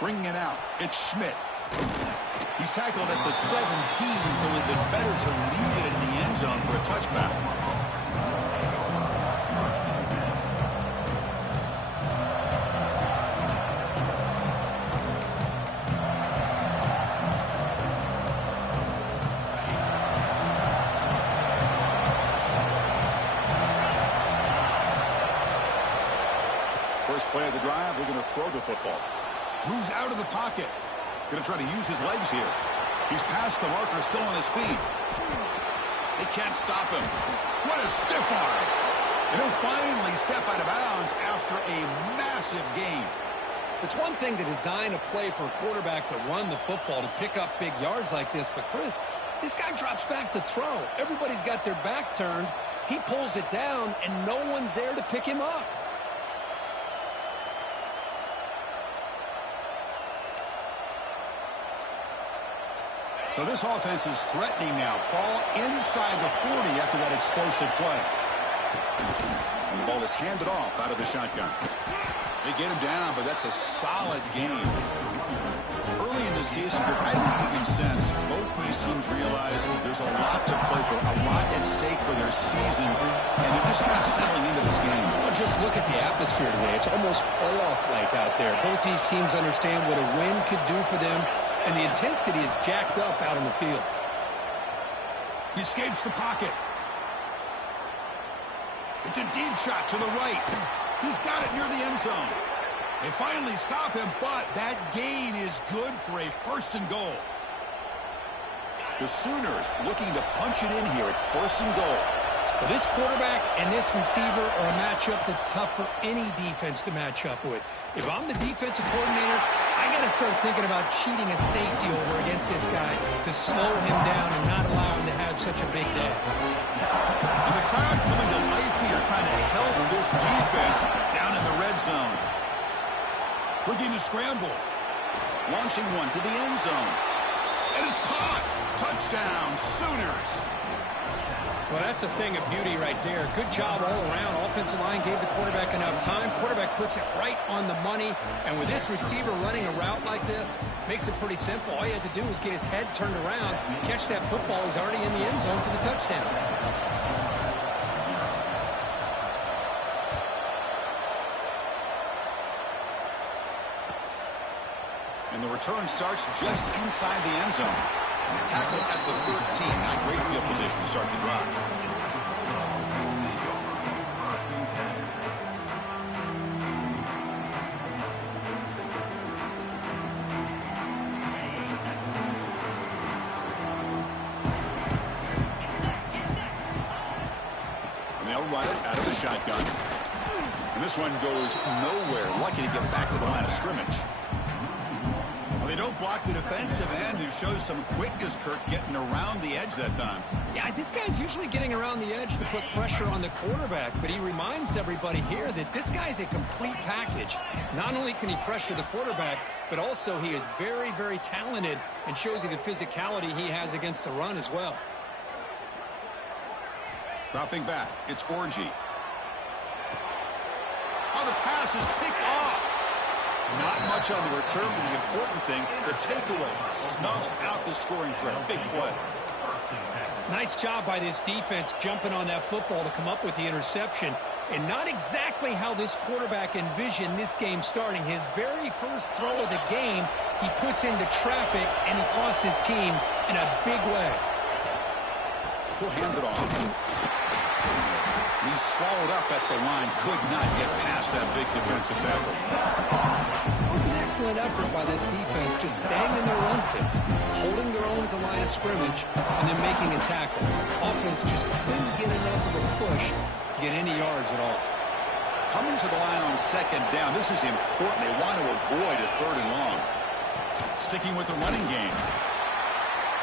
Bringing it out, it's Schmidt. He's tackled at the 17, so it would have been better to leave it in the end zone for a touchback. First play of the drive, they're going to throw the football. Moves out of the pocket. Going to try to use his legs here. He's past the marker, still on his feet. They can't stop him. What a stiff arm. And he'll finally step out of bounds after a massive gain. It's one thing to design a play for a quarterback to run the football, to pick up big yards like this. But, Chris, this guy drops back to throw. Everybody's got their back turned. He pulls it down, and no one's there to pick him up. So this offense is threatening now. Ball inside the 40 after that explosive play. And the ball is handed off out of the shotgun. They get him down, but that's a solid game. Early in the season, I think you can sense both these teams realize there's a lot to play for, a lot at stake for their seasons, and they're just kind of settling into this game. Well, just look at the atmosphere today. It's almost playoff-like out there. Both these teams understand what a win could do for them, and the intensity is jacked up out on the field. He escapes the pocket. It's a deep shot to the right. He's got it near the end zone. They finally stop him, but that gain is good for a first and goal. The Sooners looking to punch it in here. It's first and goal. Well, this quarterback and this receiver are a matchup that's tough for any defense to match up with. If I'm the defensive coordinator, I got to start thinking about cheating a safety over against this guy to slow him down and not allow him to have such a big day. And the crowd coming to life here, trying to help this defense down in the red zone. Looking to scramble. Launching one to the end zone. And it's caught. Touchdown, Sooners. Well, that's a thing of beauty right there. Good job all around. Offensive line gave the quarterback enough time. Quarterback puts it right on the money. And with this receiver running a route like this, makes it pretty simple. All you have to do is get his head turned around, catch that football. He's already in the end zone for the touchdown. And the return starts just inside the end zone. Tackled at the 13. Not great field position to start the drive. And they'll run it out of the shotgun. And this one goes nowhere. Lucky to get back to the line of scrimmage. They don't block the defensive end, who shows some quickness, Kirk, getting around the edge that time. Yeah, this guy's usually getting around the edge to put pressure on the quarterback, but he reminds everybody here that this guy's a complete package. Not only can he pressure the quarterback, but also he is very, very talented and shows you the physicality he has against the run as well. Dropping back, it's Orji. Oh, the pass is picked off. Not much on the return, but the important thing, the takeaway, snuffs out the scoring threat. Big play. Nice job by this defense jumping on that football to come up with the interception. And not exactly how this quarterback envisioned this game starting. His very first throw of the game, he puts into traffic, and he costs his team in a big way. He'll hand it off. He's swallowed up at the line. Could not get past that big defensive tackle. It was an excellent effort by this defense, just staying in their run fits, holding their own at the line of scrimmage, and then making a tackle. Offense just couldn't get enough of a push to get any yards at all. Coming to the line on second down, this is important. They want to avoid a third and long. Sticking with the running game.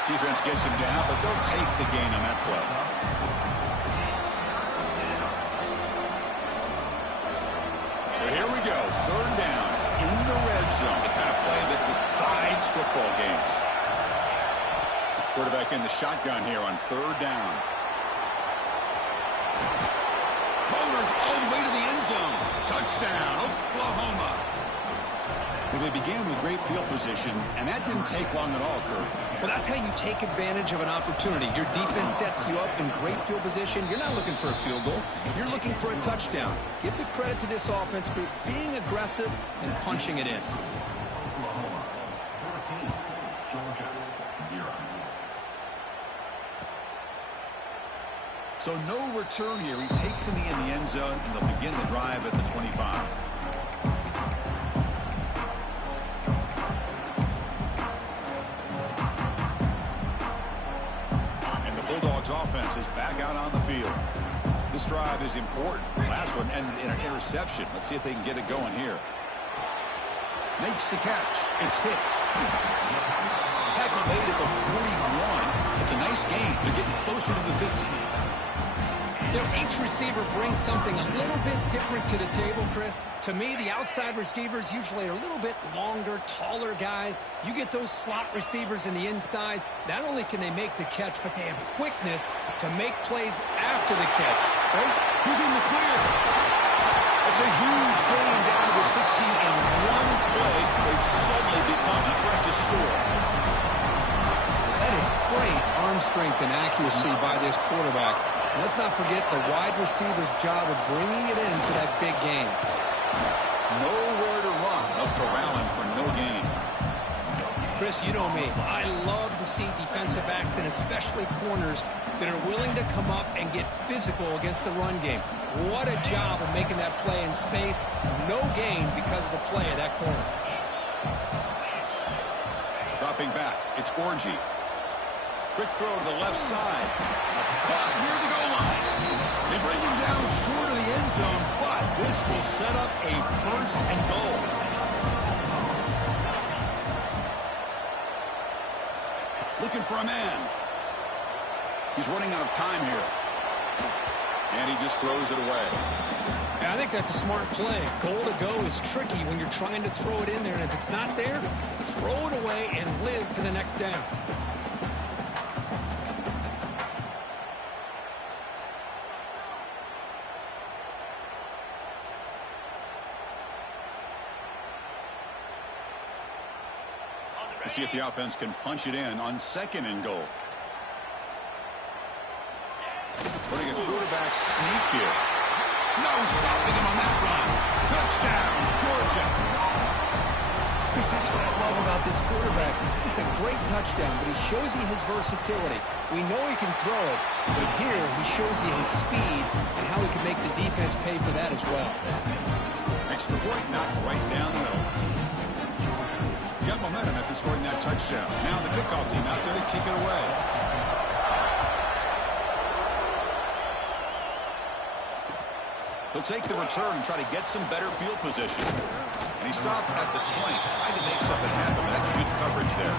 Defense gets him down, but they'll take the gain on that play. So here we go, third down in the red zone, the kind of play that decides football games. Quarterback in the shotgun here on third down. Motors all the way to the end zone. Touchdown, Oklahoma. Well, they began with great field position, and that didn't take long at all, Kirk. Well, that's how you take advantage of an opportunity. Your defense sets you up in great field position. You're not looking for a field goal. You're looking for a touchdown. Give the credit to this offense for being aggressive and punching it in. So no return here. He takes it in the end zone, and they'll begin the drive at the 25. Offense is back out on the field. This drive is important. Last one ended in an interception. Let's see if they can get it going here. Makes the catch. It's Hicks. Tackle made at the 41. It's a nice gain. They're getting closer to the 50. You know, each receiver brings something a little bit different to the table, Chris. To me, the outside receivers usually are a little bit longer, taller guys. You get those slot receivers in the inside, not only can they make the catch, but they have quickness to make plays after the catch. Right? Who's in the clear? That's a huge gain down to the 16 in one play. They've suddenly become a threat to score. That is great arm strength and accuracy by this quarterback. Let's not forget the wide receiver's job of bringing it in for that big gain. Nowhere to run. They'll corral him for no gain. Chris, you know me. I love to see defensive backs and especially corners that are willing to come up and get physical against the run game. What a job of making that play in space. No gain because of the play of that corner. Dropping back, it's Orji. Quick throw to the left side. Caught near the goal line. They bring him down short of the end zone, but this will set up a first and goal. Looking for a man. He's running out of time here. And he just throws it away. I think that's a smart play. Goal to go is tricky when you're trying to throw it in there, and if it's not there, throw it away and live for the next down. We'll see if the offense can punch it in on second and goal. Putting a quarterback sneak here. No stopping him on that run. Touchdown, Georgia. Chris, that's what I love about this quarterback. It's a great touchdown, but he shows you his versatility. We know he can throw it, but here he shows you his speed and how he can make the defense pay for that as well. Extra point knocked right down the middle. Got momentum after scoring that touchdown. Now the kickoff team out there to kick it away. He'll take the return and try to get some better field position. And he stopped at the 20, trying to make something happen. That's good coverage there.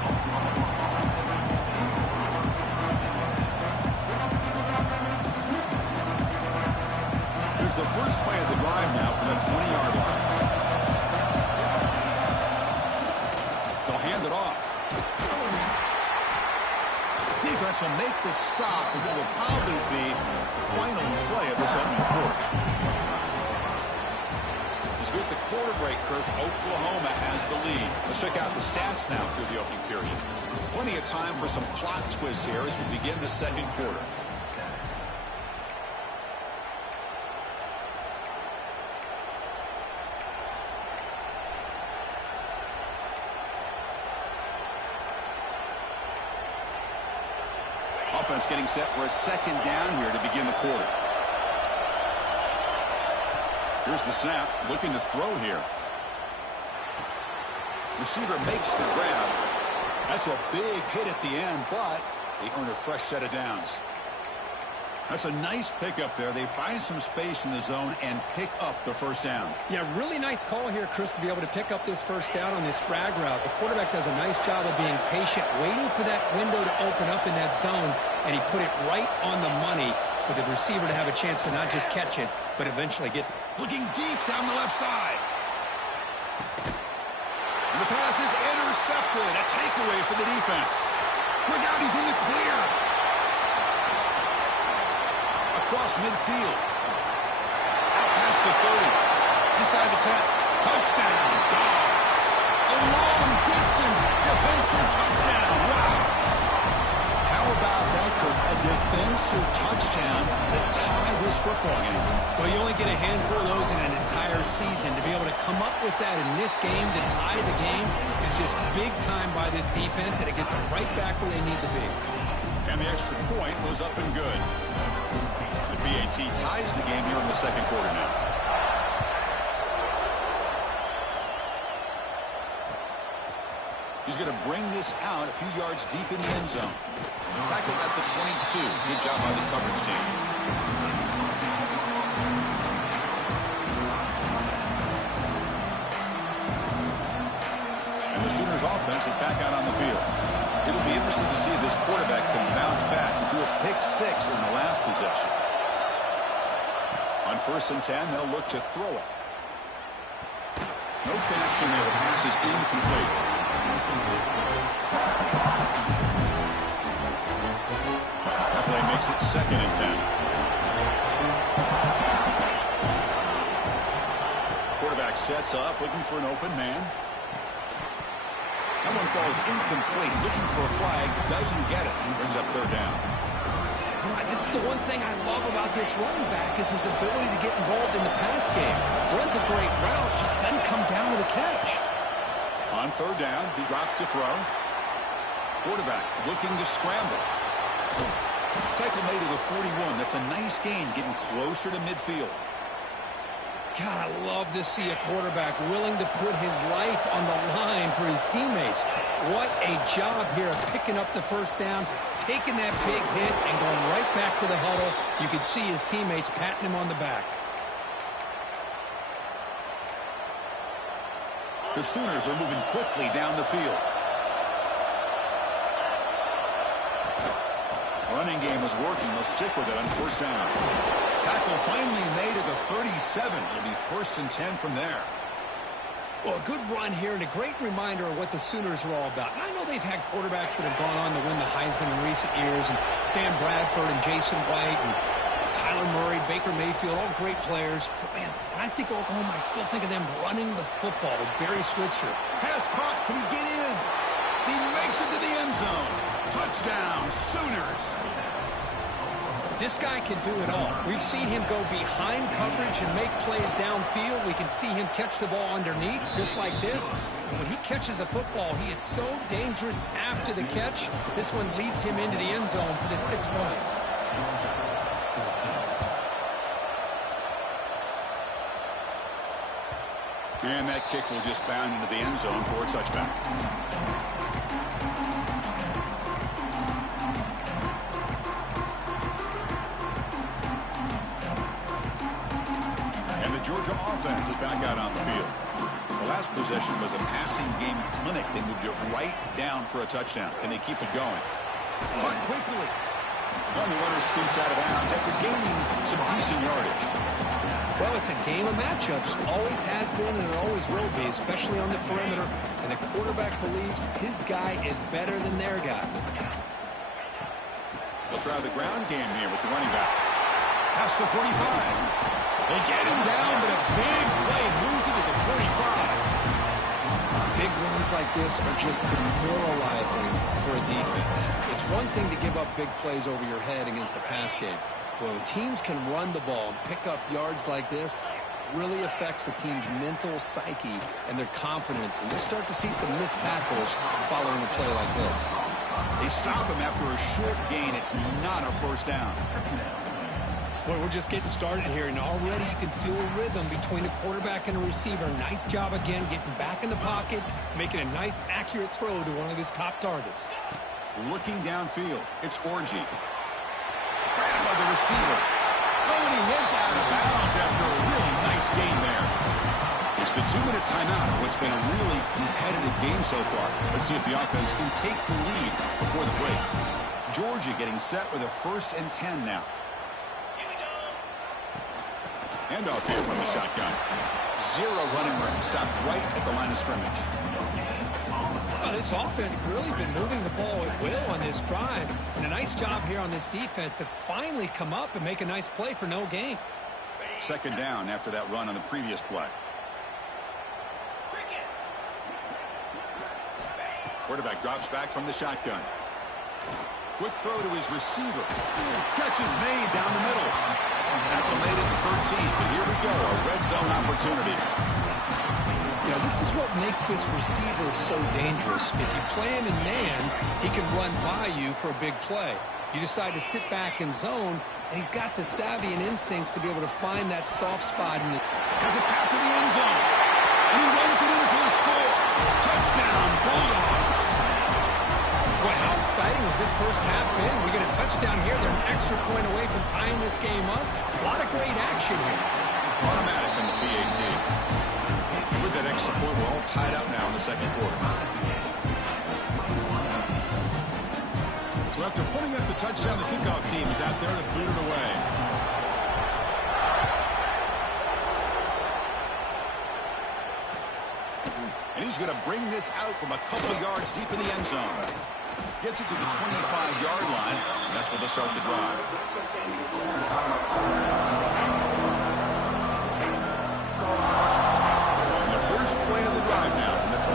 Here's the first play of the drive now from the 20-yard line. They'll hand it off. Defense will make the stop in what will probably be the final play of this opening quarter. As with the quarter break, Kirk, Oklahoma has the lead. Let's check out the stats now through the opening period. Plenty of time for some plot twists here as we begin the second quarter. Offense getting set for a second down here to begin the quarter. Here's the snap, looking to throw here. Receiver makes the grab. That's a big hit at the end, but they earn a fresh set of downs. That's a nice pickup there. They find some space in the zone and pick up the first down. Yeah, really nice call here, Chris, to be able to pick up this first down on this drag route. The quarterback does a nice job of being patient, waiting for that window to open up in that zone, and he put it right on the money for the receiver to have a chance to not just catch it, but eventually get it. Looking deep down the left side. And the pass is intercepted. A takeaway for the defense. Look out, he's in the clear. Across midfield. Out past the 30. Inside the 10. Touchdown, Dogs. A long distance defensive touchdown. Wow. How about that, Kirk? A defensive touchdown to tie this football game. Well, you only get a handful of those in an entire season. To be able to come up with that in this game to tie the game is just big time by this defense, and it gets them right back where they need to be. And the extra point was up and good. The BAT ties the game here in the second quarter now. He's going to bring this out a few yards deep in the end zone. Tackled at the 22. Good job by the coverage team. And the Sooners offense is back out on the field. It'll be interesting to see if this quarterback can bounce back. He threw a pick 6 in the last possession. On 1st and 10, they'll look to throw it. No connection there. The pass is incomplete. That play makes it 2nd and 10. Quarterback sets up, looking for an open man. That one falls incomplete. Looking for a flag, doesn't get it. Brings up 3rd down. This is the one thing I love about this running back is his ability to get involved in the pass game. Runs a great route, just doesn't come down with a catch. On 3rd down, he drops to throw. Quarterback looking to scramble. Tackle made to the 41. That's a nice gain, getting closer to midfield. God, I love to see a quarterback willing to put his life on the line for his teammates. What a job here of picking up the 1st down, taking that big hit, and going right back to the huddle. You could see his teammates patting him on the back. The Sooners are moving quickly down the field. Running game is working. They'll stick with it on 1st down. Tackle finally made at the 37. It'll be 1st and 10 from there. Well, a good run here and a great reminder of what the Sooners are all about. And I know they've had quarterbacks that have gone on to win the Heisman in recent years, and Sam Bradford and Jason White and Kyler Murray, Baker Mayfield, all great players. But, man, when I think of Oklahoma, I still think of them running the football with Barry Switzer. Pass caught. Can he get in? He makes it to the end zone. Touchdown, Sooners. This guy can do it all. We've seen him go behind coverage and make plays downfield. We can see him catch the ball underneath, just like this. And when he catches a football, he is so dangerous after the catch. This one leads him into the end zone for the 6 points. And that kick will just bound into the end zone for a touchback. And the Georgia offense is back out on the field. The last possession was a passing game clinic. They moved it right down for a touchdown. Can they keep it going? Caught quickly. And the runner scoots out of bounds after gaining some decent yardage. Well, it's a game of matchups. Always has been and it always will be, especially on the perimeter. And the quarterback believes his guy is better than their guy. They'll try the ground game here with the running back. Past the 45. They get him down, but a big play moves it to the 45. Big runs like this are just demoralizing for a defense. It's one thing to give up big plays over your head against a pass game. When teams can run the ball and pick up yards like this, really affects the team's mental psyche and their confidence. And you'll start to see some missed tackles following a play like this. They stop him after a short gain. It's not a first down. Well, we're just getting started here, and already you can feel a rhythm between a quarterback and a receiver. Nice job again getting back in the pocket, making a nice, accurate throw to one of his top targets. Looking downfield, it's Orji. Grabbed by the receiver. Oh, and he heads out of bounds after a really nice gain there. It's the 2-minute timeout of what's been a really competitive game so far. Let's see if the offense can take the lead before the break. Georgia getting set with a 1st and 10 now. Handoff here from the shotgun. 0 running room. Stopped right at the line of scrimmage. Well, this offense has really been moving the ball at will on this drive. And a nice job here on this defense to finally come up and make a nice play for no gain. 2nd down after that run on the previous play. Quarterback drops back from the shotgun. Quick throw to his receiver. Catch is made down the middle. Tackle made at the 13, but here we go, a red zone opportunity. Yeah, this is what makes this receiver so dangerous. If you play him in man, he can run by you for a big play. You decide to sit back in zone, and he's got the savvy and instincts to be able to find that soft spot. Has a path to the end zone, and he runs it in for the score. Touchdown, Bulldogs. Well, how exciting has this first half been? We get a touchdown here. They're an extra point away from tying this game up. A lot of great action here. Automatic in the PAT. With that extra point, we're all tied up now in the second quarter. So after putting up the touchdown, the kickoff team is out there to boot it away. And he's going to bring this out from a couple of yards deep in the end zone. Gets it to the 25-yard line, and that's where they'll start the drive. And the first play of the drive now from the 25.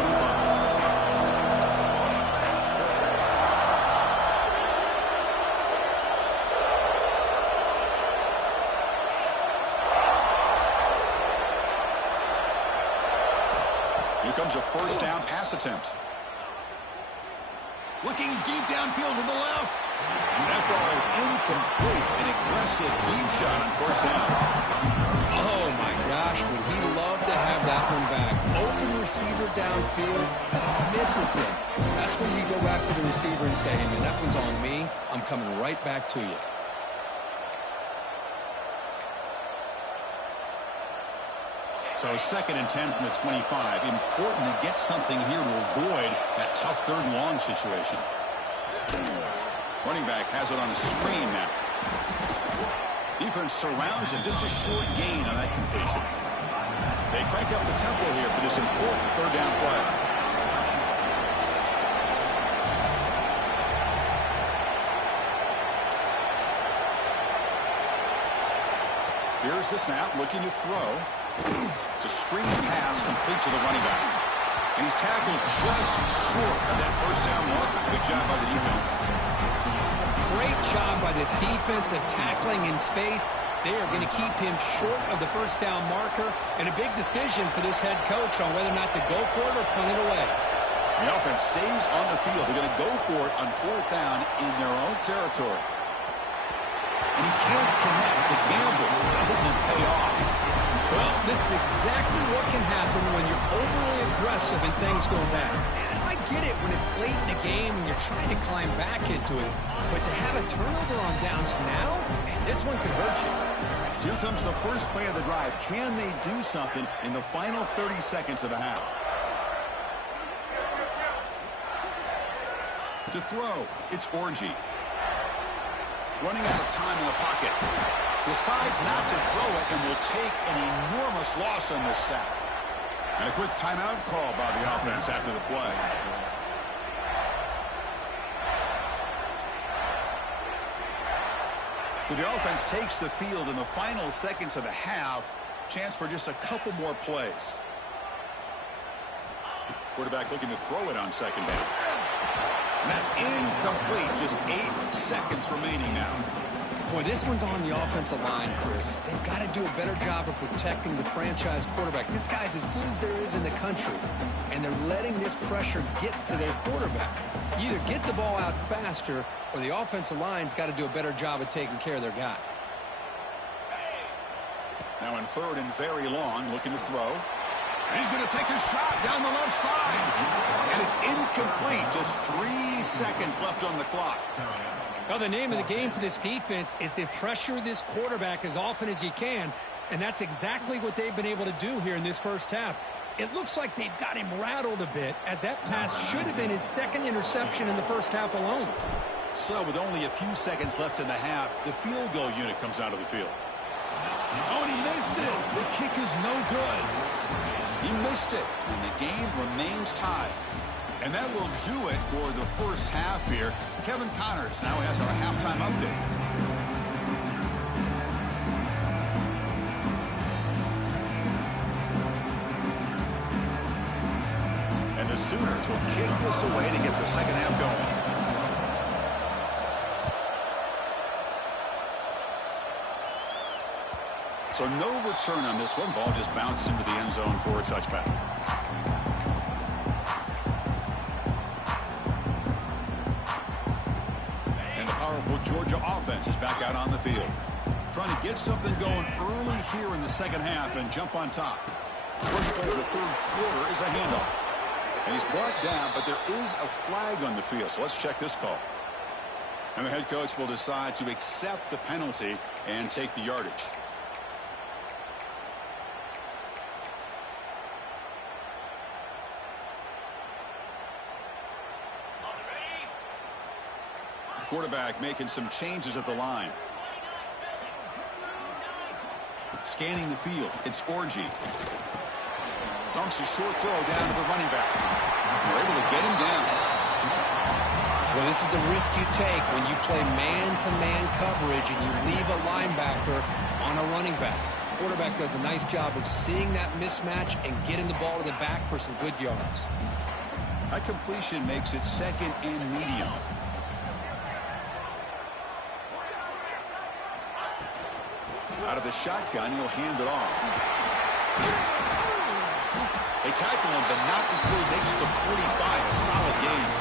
Here comes a first down pass attempt. Looking deep downfield to the left. That ball is incomplete. An aggressive deep shot on first down. Oh, my gosh, would he love to have that one back. Open receiver downfield, misses it. That's when you go back to the receiver and say, hey, man, that one's on me. I'm coming right back to you. So 2nd and 10 from the 25. Important to get something here to avoid that tough 3rd and long situation. Running back has it on a screen now. Defense surrounds it. Just a short gain on that completion. They crank up the tempo here for this important 3rd down play. Here's the snap, looking to throw. It's a screen pass complete to the running back. And he's tackled just short of that first down marker. Good job by the defense. Great job by this defense of tackling in space. They are going to keep him short of the first down marker. And a big decision for this head coach on whether or not to go for it or punt it away. The offense stays on the field. They're going to go for it on 4th down in their own territory. And he can't connect. The gamble doesn't pay off. Well, this is exactly what can happen when you're overly aggressive and things go bad. And I get it when it's late in the game and you're trying to climb back into it. But to have a turnover on downs now, man, this one could hurt you. Here comes the first play of the drive. Can they do something in the final 30 seconds of the half? To throw, it's Orji. Running out of time in the pocket. Decides not to throw it and will take an enormous loss on this sack. And a quick timeout call by the offense after the play. So the offense takes the field in the final seconds of the half. Chance for just a couple more plays. Quarterback looking to throw it on 2nd down. And that's incomplete. Just 8 seconds remaining now. Boy, this one's on the offensive line, Chris. They've got to do a better job of protecting the franchise quarterback. This guy's as good as there is in the country, and they're letting this pressure get to their quarterback. You either get the ball out faster, or the offensive line's got to do a better job of taking care of their guy. Now in 3rd and very long, looking to throw. And he's going to take a shot down the left side. And it's incomplete. Just 3 seconds left on the clock. Well, the name of the game for this defense is to pressure this quarterback as often as you can, and that's exactly what they've been able to do here in this first half. It looks like they've got him rattled a bit, as that pass should have been his 2nd interception in the first half alone. So with only a few seconds left in the half, the field goal unit comes out of the field. Oh, and he missed it. The kick is no good. He missed it, and the game remains tied. And that will do it for the first half here. Kevin Connors now has our halftime update. And the Sooners will kick this away to get the second half going. So no return on this one. Ball just bounces into the end zone for a touchback. And the powerful Georgia offense is back out on the field. Trying to get something going early here in the second half and jump on top. First play of the third quarter is a handoff. And he's brought down, but there is a flag on the field. So let's check this call. And the head coach will decide to accept the penalty and take the yardage. Quarterback making some changes at the line. Scanning the field. It's Orji. Dumps a short throw down to the running back. They're able to get him down. Well, this is the risk you take when you play man-to-man coverage and you leave a linebacker on a running back. Quarterback does a nice job of seeing that mismatch and getting the ball to the back for some good yards. That completion makes it second and medium. Out of the shotgun, he'll hand it off. They tackle him, but not before he makes the 45. A solid game.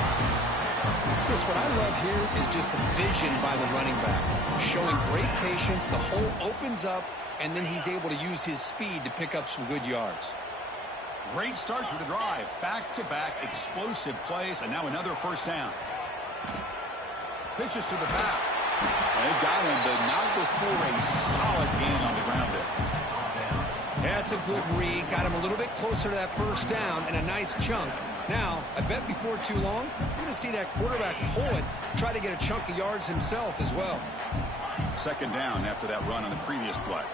Chris, what I love here is just the vision by the running back. Showing great patience, the hole opens up, and then he's able to use his speed to pick up some good yards. Great start to the drive. Back-to-back explosive plays, and now another first down. Pitches to the back. They've got him, but not before a solid gain on the ground there. That's a good read. Got him a little bit closer to that first down and a nice chunk. Now, I bet before too long, you're going to see that quarterback pull it, try to get a chunk of yards himself as well. Second down after that run on the previous play.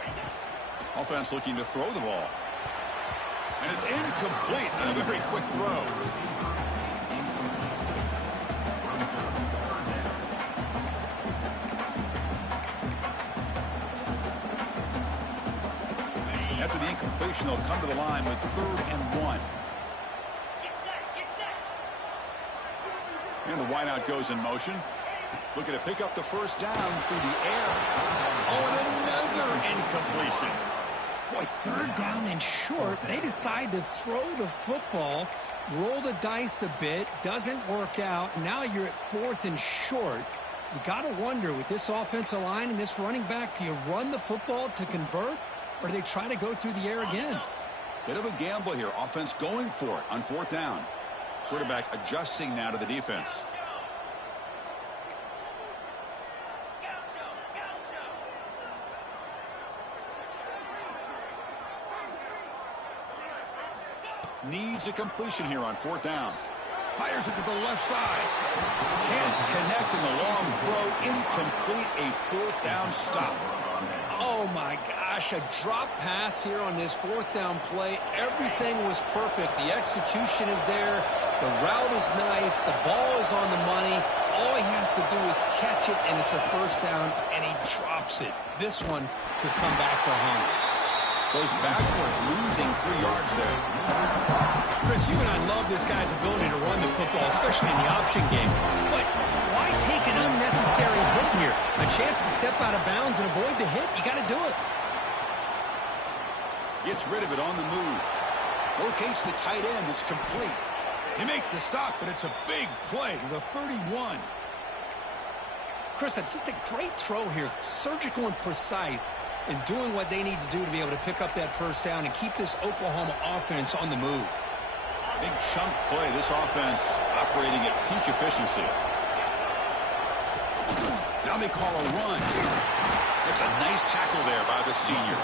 Offense looking to throw the ball. And it's incomplete on a very quick throw. After the incompletion, they'll come to the line with 3rd and 1. And the wideout goes in motion. Looking to pick up the first down through the air. Oh, and another incompletion. Boy, 3rd down and short. They decide to throw the football, roll the dice a bit, doesn't work out. Now you're at 4th and short. You got to wonder, with this offensive line and this running back, do you run the football to convert, or do they try to go through the air again? Bit of a gamble here. Offense going for it on 4th down. Quarterback adjusting now to the defense. Needs a completion here on 4th down. Fires it to the left side. Can't connect in the long throw. Incomplete. A 4th down stop. Oh, my gosh, a drop pass here on this 4th down play. Everything was perfect. The execution is there. The route is nice. The ball is on the money. All he has to do is catch it, and it's a first down, and he drops it. This one could come back to haunt. Goes backwards, losing 3 yards there. Chris, you and I love this guy's ability to run the football, especially in the option game. But why take an unnecessary hit here? A chance to step out of bounds and avoid the hit? You got to do it. Gets rid of it on the move. Locates the tight end. It's complete. They make the stop, but it's a big play with a 31. Chris, just a great throw here. Surgical and precise in doing what they need to do to be able to pick up that first down and keep this Oklahoma offense on the move. Big chunk play. This offense operating at peak efficiency. Now they call a run. It's a nice tackle there by the senior.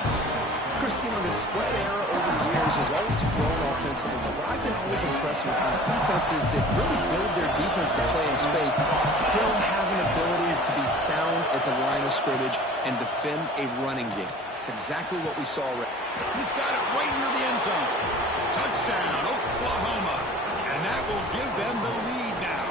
Chris, you know, the spread era over the years has always grown offensively, but what I've been always impressed with are defenses that really build their defense to play in space, still have an ability to be sound at the line of scrimmage and defend a running game. It's exactly what we saw. He's got it right near the end zone. Touchdown, Oklahoma. And that will give them the lead now.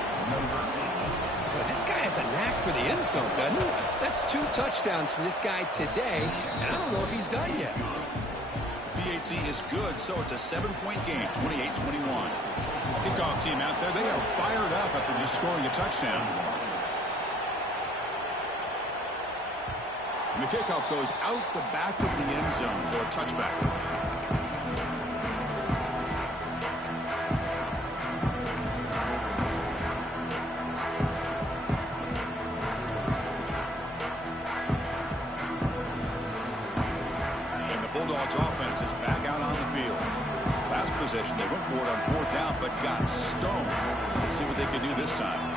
But this guy has a knack for the end zone, doesn't he? That's 2 touchdowns for this guy today, and I don't know if he's done yet. Be PAT is good, so it's a 7-point game, 28-21. Kickoff team out there, they are fired up after just scoring a touchdown. And the kickoff goes out the back of the end zone, so a touchback. Bulldogs offense is back out on the field. Last possession, they went for it on 4th down, but got stoned. Let's see what they can do this time.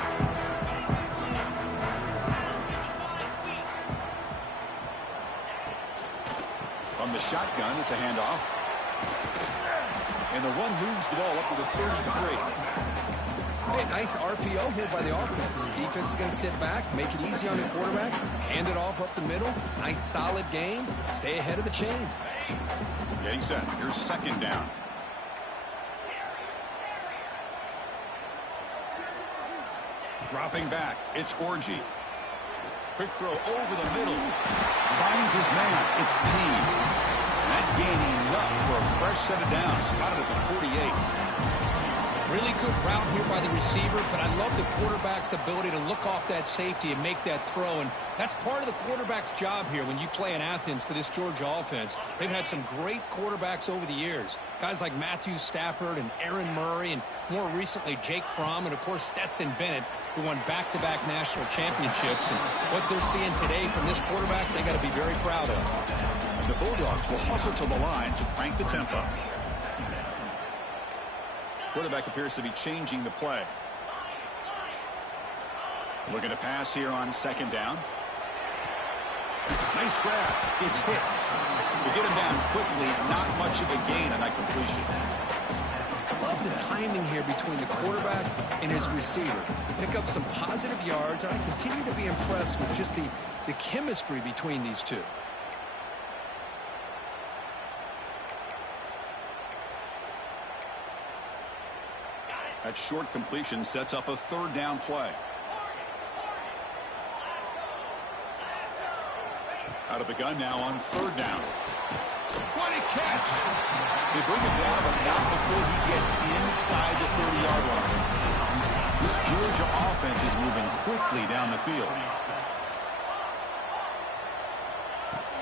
From the shotgun, it's a handoff. And the run moves the ball up to the 33. Hey, nice RPO here by the offense. Defense is going to sit back, make it easy on the quarterback, hand it off up the middle. Nice solid game. Stay ahead of the chains. Getting set. Here's 2nd down. Dropping back. It's Orji. Quick throw over the middle. Finds his man. It's Payne. That gain enough for a fresh set of downs. Spotted at the 48. Really good route here by the receiver, but I love the quarterback's ability to look off that safety and make that throw, and that's part of the quarterback's job here when you play in Athens for this Georgia offense. They've had some great quarterbacks over the years, guys like Matthew Stafford and Aaron Murray, and more recently Jake Fromm, and of course Stetson Bennett, who won back-to-back national championships. And what they're seeing today from this quarterback, they got to be very proud of. And the Bulldogs will hustle to the line to crank the tempo. Quarterback appears to be changing the play. Looking to pass here on 2nd down. Nice grab. It's Hicks. We'll get him down quickly. Not much of a gain on that completion. Love the timing here between the quarterback and his receiver. Pick up some positive yards, and I continue to be impressed with just the chemistry between these two. That short completion sets up a 3rd down play. Out of the gun now on 3rd down. What a catch! They bring it down, but not before he gets inside the 30-yard line. This Georgia offense is moving quickly down the field.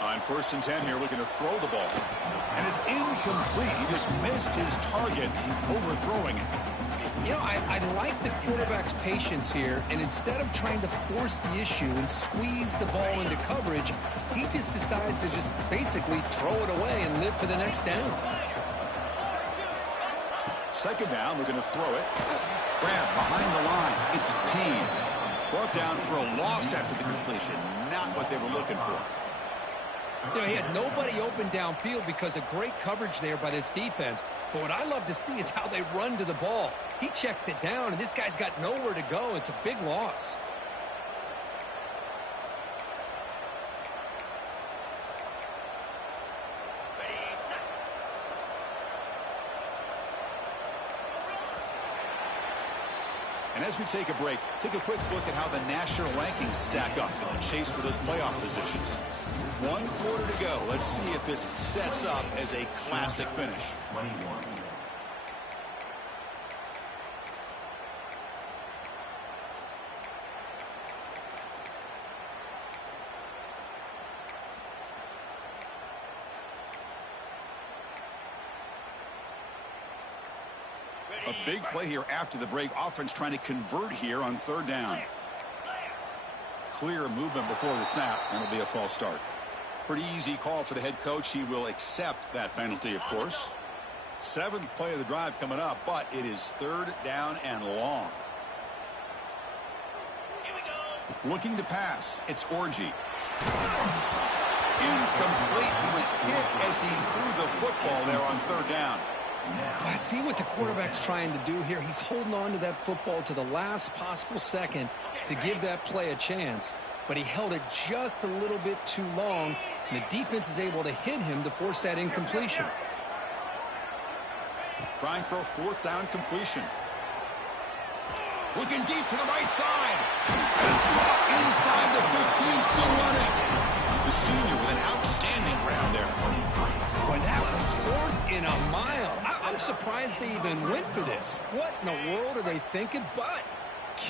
On 1st and 10 here, looking to throw the ball. And it's incomplete. He just missed his target, overthrowing it. You know, I like the quarterback's patience here, and instead of trying to force the issue and squeeze the ball into coverage, he just decides to just basically throw it away and live for the next down. 2nd down, we're going to throw it. Grab behind the line. It's Payne. Brought down for a loss after the completion. Not what they were looking for. You know, he had nobody open downfield because of great coverage there by this defense. But what I love to see is how they run to the ball. He checks it down, and this guy's got nowhere to go. It's a big loss. And as we take a break, take a quick look at how the national rankings stack up in the chase for those playoff positions. 1 quarter to go. Let's see if this sets up as a classic finish. A big play here after the break. Offense trying to convert here on 3rd down. Clear movement before the snap, and it'll be a false start. Pretty easy call for the head coach. He will accept that penalty, of course. 7th play of the drive coming up, but it is 3rd down and long. Looking to pass. It's Orji. Incomplete. He was hit as he threw the football there on 3rd down. I see what the quarterback's trying to do here. He's holding on to that football to the last possible second to give that play a chance. But he held it just a little bit too long, and the defense is able to hit him to force that incompletion. Trying for a 4th down completion. Looking deep to the right side. And it's caught inside the 15, still running. The senior with an outstanding round there. Boy, that was 4th and a mile. I'm surprised they even went for this. What in the world are they thinking? But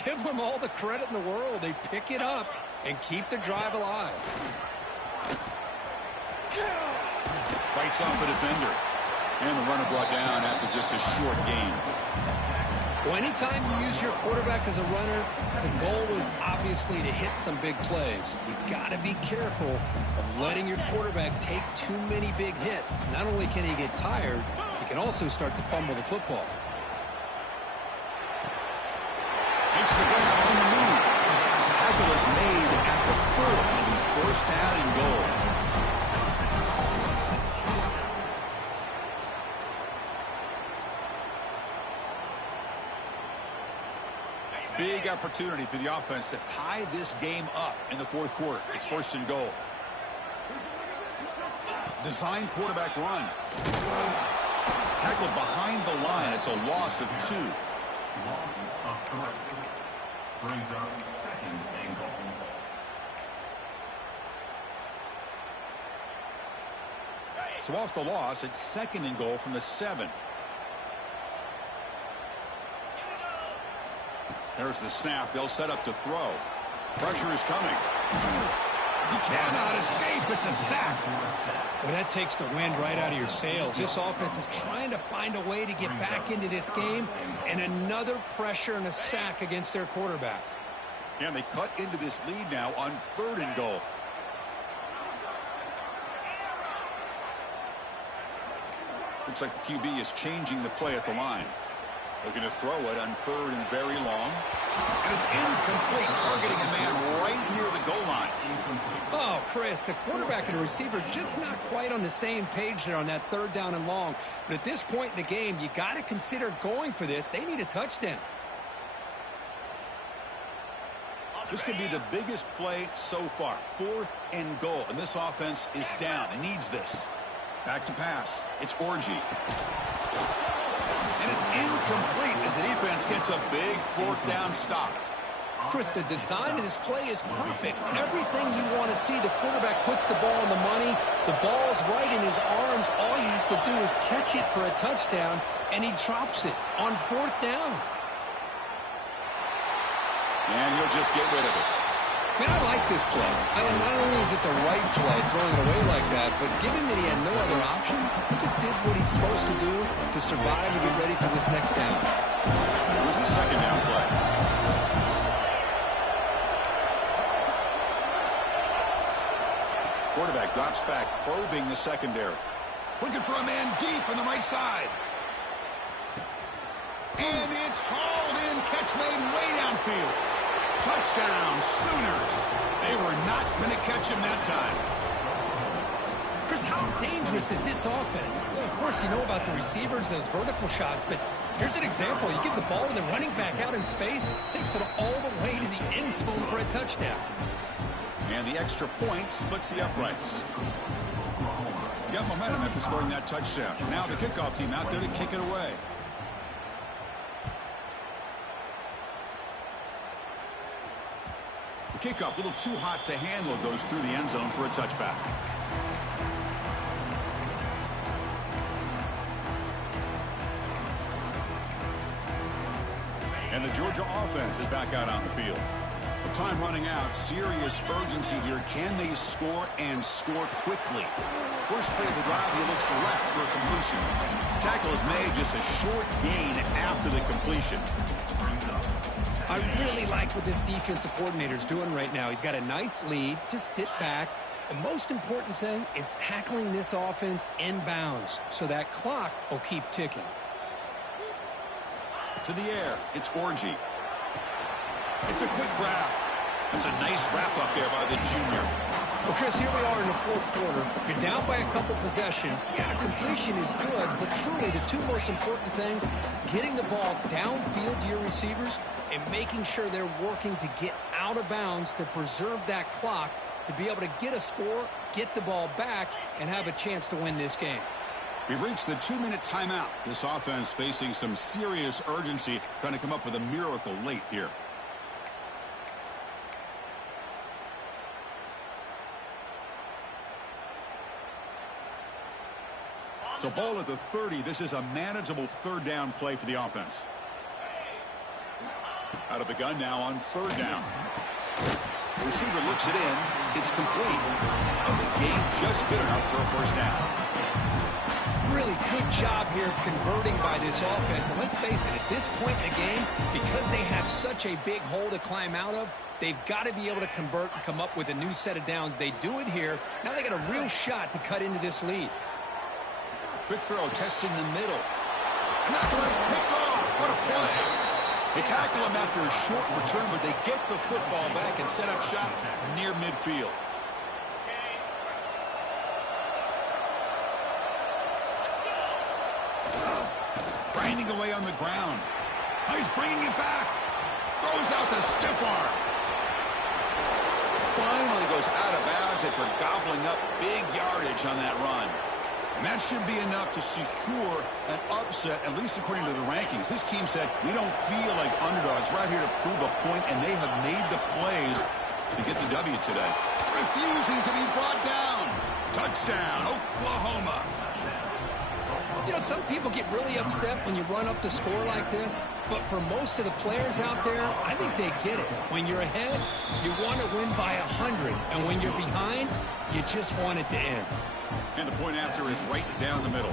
give them all the credit in the world. They pick it up and keep the drive alive. Fights off a defender. And the runner brought down after just a short gain. Well, anytime you use your quarterback as a runner, the goal is obviously to hit some big plays. You've got to be careful of letting your quarterback take too many big hits. Not only can he get tired, he can also start to fumble the football. Makes the grab on the move. Tackle is made at the 4 on 1st down and goal. Big opportunity for the offense to tie this game up in the 4th quarter. It's 1st and goal. Design quarterback run. Tackled behind the line. It's a loss of 2. Brings up 2nd and goal. So off the loss, it's 2nd and goal from the 7. There's the snap. They'll set up to throw. Pressure is coming. He cannot escape. It's a sack. Well, that takes the wind right out of your sails. This offense is trying to find a way to get back into this game, and another pressure and a sack against their quarterback. And they cut into this lead now on 3rd and goal. Looks like the QB is changing the play at the line. Looking to throw it on 3rd and very long. And it's incomplete, targeting a man right near the goal line. Oh, Chris, the quarterback and the receiver just not quite on the same page there on that 3rd down and long. But at this point in the game, you got to consider going for this. They need a touchdown. This could be the biggest play so far. 4th and goal, and this offense is down. It needs this. Back to pass. It's Orji. And it's incomplete as the defense gets a big 4th down stop. Chris, the design of this play is perfect. Everything you want to see. The quarterback puts the ball on the money. The ball's right in his arms. All he has to do is catch it for a touchdown, and he drops it on 4th down. And he'll just get rid of it. Man, I like this play. Not only is it the right play, throwing it away like that, but given that he had no other option, he just did what he's supposed to do to survive and get ready for this next down. Here's the 2nd down play. Quarterback drops back, probing the secondary. Looking for a man deep on the right side. And it's hauled in, catch made way downfield. Touchdown, Sooners. They were not going to catch him that time. Chris, how dangerous is this offense? Well, of course, you know about the receivers, those vertical shots, but here's an example. You give the ball to the running back out in space, takes it all the way to the end zone for a touchdown. And the extra point splits the uprights. Got momentum after scoring that touchdown. Now the kickoff team out there to kick it away. The kickoff, a little too hot to handle, goes through the end zone for a touchback. And the Georgia offense is back out on the field. With time running out, serious urgency here. Can they score and score quickly? First play of the drive, he looks left for a completion. Tackle is made, just a short gain after the completion. I really like what this defensive coordinator is doing right now. He's got a nice lead. Just sit back. The most important thing is tackling this offense inbounds so that clock will keep ticking. To the air, it's Orji. It's a quick grab. That's a nice wrap-up there by the junior. Well, Chris, here we are in the 4th quarter. You're down by a couple possessions. Yeah, completion is good, but truly the two most important things, getting the ball downfield to your receivers and making sure they're working to get out of bounds to preserve that clock to be able to get a score, get the ball back, and have a chance to win this game. We've reached the 2-minute timeout. This offense facing some serious urgency, trying to come up with a miracle late here. So ball at the 30. This is a manageable third down play for the offense. Out of the gun now on third down. The receiver looks it in. It's complete. And the gain just good enough for a first down. Really good job here of converting by this offense. And let's face it, at this point in the game, because they have such a big hole to climb out of, they've got to be able to convert and come up with a new set of downs. They do it here. Now they got a real shot to cut into this lead. Quick throw, testing the middle. And that one's picked off. What a play. They tackle him after a short return, but they get the football back and set up shop near midfield. Grinding away on the ground. Oh, he's bringing it back. Throws out the stiff arm. Finally goes out of bounds after gobbling up big yardage on that run. And that should be enough to secure an upset, at least according to the rankings. This team said, we don't feel like underdogs. We're out here to prove a point, and they have made the plays to get the W today. Refusing to be brought down. Touchdown, Oklahoma. You know, some people get really upset when you run up the score like this, but for most of the players out there, I think they get it. When you're ahead, you want to win by 100, and when you're behind, you just want it to end. And the point after is right down the middle.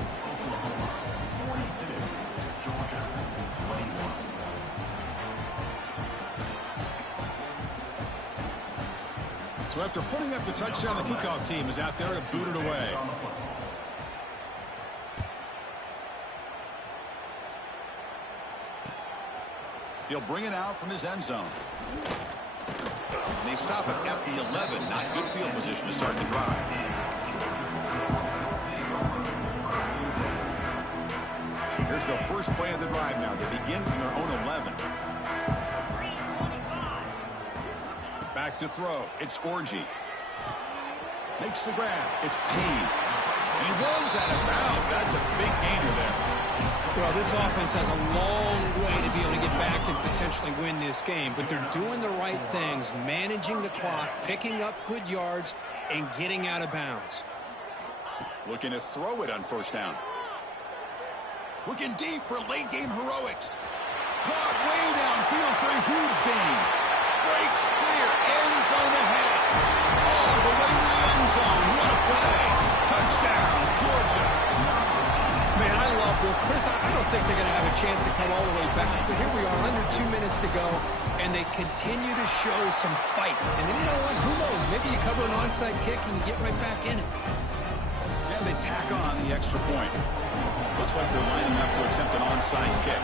So after putting up the touchdown, the kickoff team is out there to boot it away. He'll bring it out from his end zone. And they stop it at the 11. Not good field position to start the drive. Here's the first play of the drive now. They begin from their own 11. Back to throw. It's Orji. Makes the grab. It's Payne. And he runs out of bounds. That's a big gainer there. Well, this offense has a long way to be able to get back and potentially win this game, but they're doing the right things, managing the clock, picking up good yards, and getting out of bounds. Looking to throw it on first down. Looking deep for late-game heroics. Caught way downfield for a huge gain. Breaks clear. End zone ahead. All the way to the end zone. What a play. Touchdown, Georgia. Man, I love this. Chris, I don't think they're going to have a chance to come all the way back, but here we are, under 2 minutes to go, and they continue to show some fight. And then, you know what? Who knows? Maybe you cover an onside kick and you get right back in it. And they tack on the extra point. Looks like they're lining up to attempt an onside kick.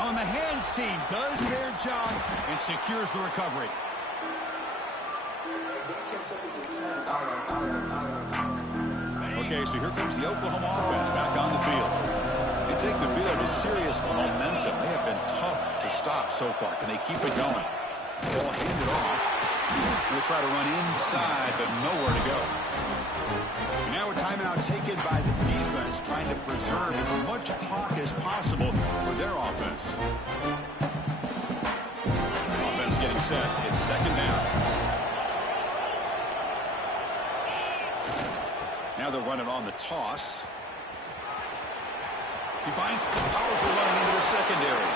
On the hands team does their job and secures the recovery. Okay, so here comes the Oklahoma offense back on the field. They take the field with serious momentum. They have been tough to stop so far. Can they keep it going? Ball handed off. They'll try to run inside, but nowhere to go. And now a timeout taken by the defense, trying to preserve as much clock as possible for their offense. Offense getting set. It's second down. Now they're running on the toss. He finds powerful running into the secondary.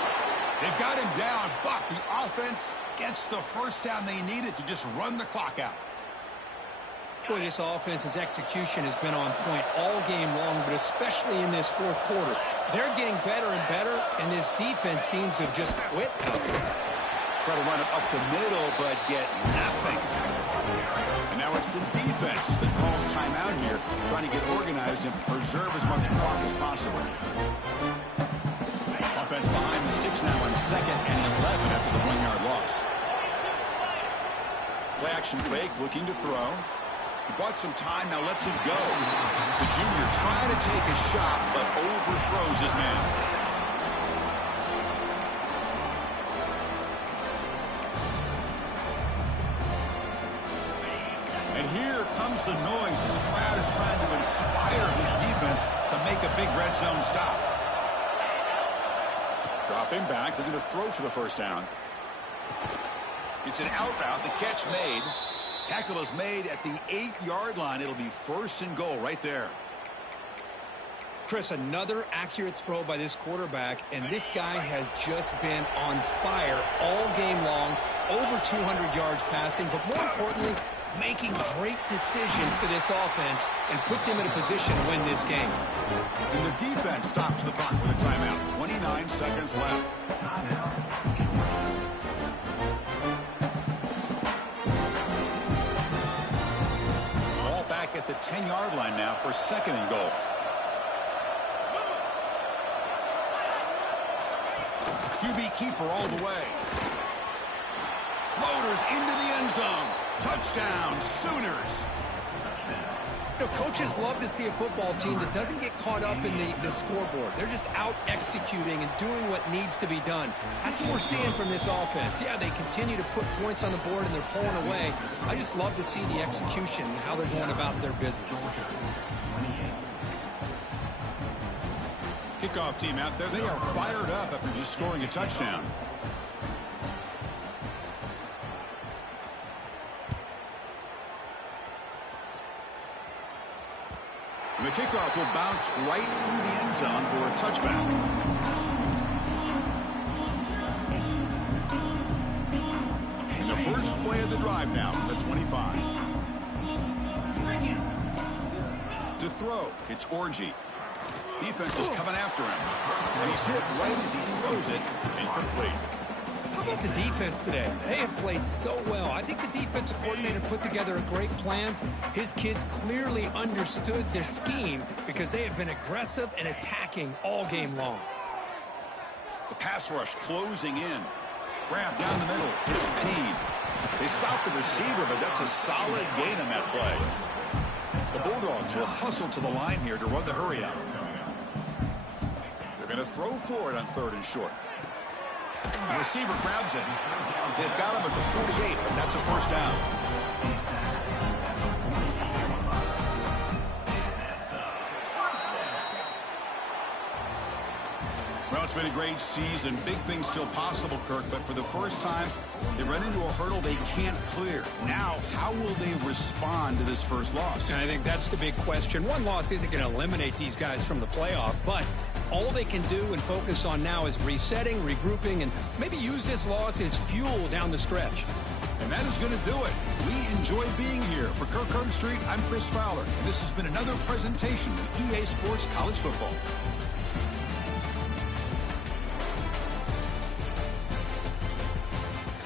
They've got him down, but the offense gets the first down they needed to just run the clock out. Boy, this offense's execution has been on point all game long, but especially in this fourth quarter. They're getting better and better, and this defense seems to have just quit out there. Try to run it up the middle, but get nothing. And now it's the defense that calls timeout here, trying to get organized and preserve as much clock as possible. Offense behind the 6 now on 2nd and 11 after the 1-yard loss. Play action fake, looking to throw. He bought some time, now lets it go. The junior trying to take a shot, but overthrows his man. And here comes the noise. This crowd is trying to inspire this defense to make a big red zone stop. Dropping back, looking to throw for the first down. It's an out route, the catch made. Tackle is made at the 8-yard line. It'll be 1st and goal right there. Chris, another accurate throw by this quarterback, and this guy has just been on fire all game long, over 200 yards passing, but more importantly, making great decisions for this offense and put them in a position to win this game. And the defense stops the punt with a timeout. 29 seconds left. Ball back at the 10-yard line now for 2nd and goal. QB keeper all the way. Motors into the end zone. Touchdown, Sooners. You know, coaches love to see a football team that doesn't get caught up in the scoreboard. They're just out executing and doing what needs to be done. That's what we're seeing from this offense. Yeah, they continue to put points on the board and they're pulling away. I just love to see the execution and how they're going about their business. Kickoff team out there. They are fired up after just scoring a touchdown. And the kickoff will bounce right through the end zone for a touchback. And the first play of the drive now from the 25. To throw, it's Orji. Defense is coming after him. And he's hit right as he throws it. Incomplete. How about the defense today? They have played so well. I think the defensive coordinator put together a great plan. His kids clearly understood their scheme because they have been aggressive and attacking all game long. The pass rush closing in. Grab down the middle. It's Payne. They stop the receiver, but that's a solid gain on that play. The Bulldogs will hustle to the line here to run the hurry out. They're going to throw for it on 3rd and short. The receiver grabs it. They've got him at the 48, but that's a 1st down. Well, it's been a great season. Big things still possible, Kirk, but for the first time, they run into a hurdle they can't clear. Now, how will they respond to this first loss? And I think that's the big question. One loss isn't going to eliminate these guys from the playoff, but all they can do and focus on now is resetting, regrouping, and maybe use this loss as fuel down the stretch. And that is going to do it. We enjoy being here. For Kirk Herbstreit, I'm Chris Fowler. And this has been another presentation of EA Sports College Football.